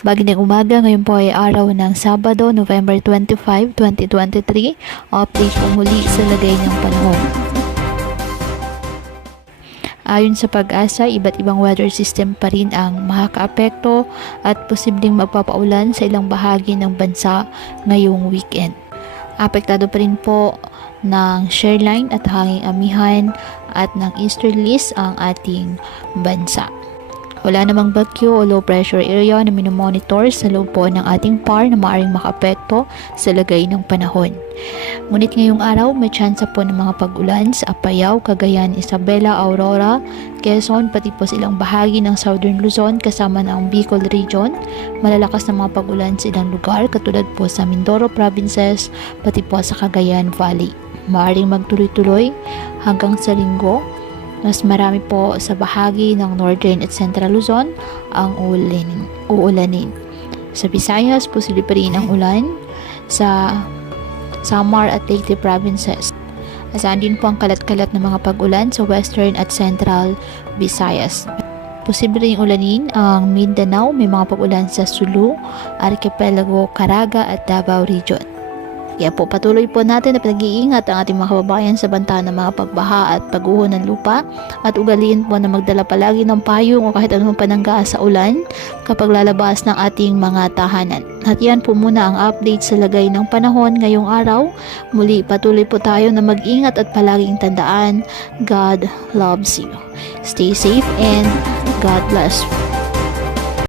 Magandang umaga, ngayon po ay araw ng Sabado, November 25, 2023. Update po muli sa lagay ng panahon. Ayon sa Pag-asa, iba't ibang weather system pa rin ang makakaapekto at posibleng magpapaulan sa ilang bahagi ng bansa ngayong weekend. Apektado pa rin po ng shear line at hanging amihan at ng easterlies ang ating bansa. Wala namang bagyo o low pressure area na minomonitor sa loob po ng ating PAR na maaaring makaapekto sa lagay ng panahon. Ngunit ngayong araw, may tsansa po ng mga pag-ulan sa Apayao, Cagayan, Isabela, Aurora, Quezon, pati po silang bahagi ng Southern Luzon kasama ng Bicol Region. Malalakas na mga pag-ulan sa ilang lugar katulad po sa Mindoro Provinces, pati po sa Cagayan Valley. Maaaring magtuloy-tuloy hanggang sa Linggo. Mas marami po sa bahagi ng Northern at Central Luzon ang uulanin. Sa Visayas, posible pa rin ang ulan sa Samar at Leyte provinces. Asahan din po ang kalat-kalat na mga pag-ulan sa Western at Central Visayas. Posible rin ulanin ang Mindanao, may mga pag-ulan sa Sulu, Archipelago, Caraga at Davao Region. Kaya po patuloy po natin na pinag-iingat ang ating mga kababayan sa banta ng mga pagbaha at pagguho ng lupa at ugaliin po na magdala palagi ng payong o kahit anumang panangga sa ulan kapag lalabas ng ating mga tahanan. At yan po muna ang update sa lagay ng panahon ngayong araw. Muli patuloy po tayo na mag-ingat at palaging tandaan, God loves you. Stay safe and God bless.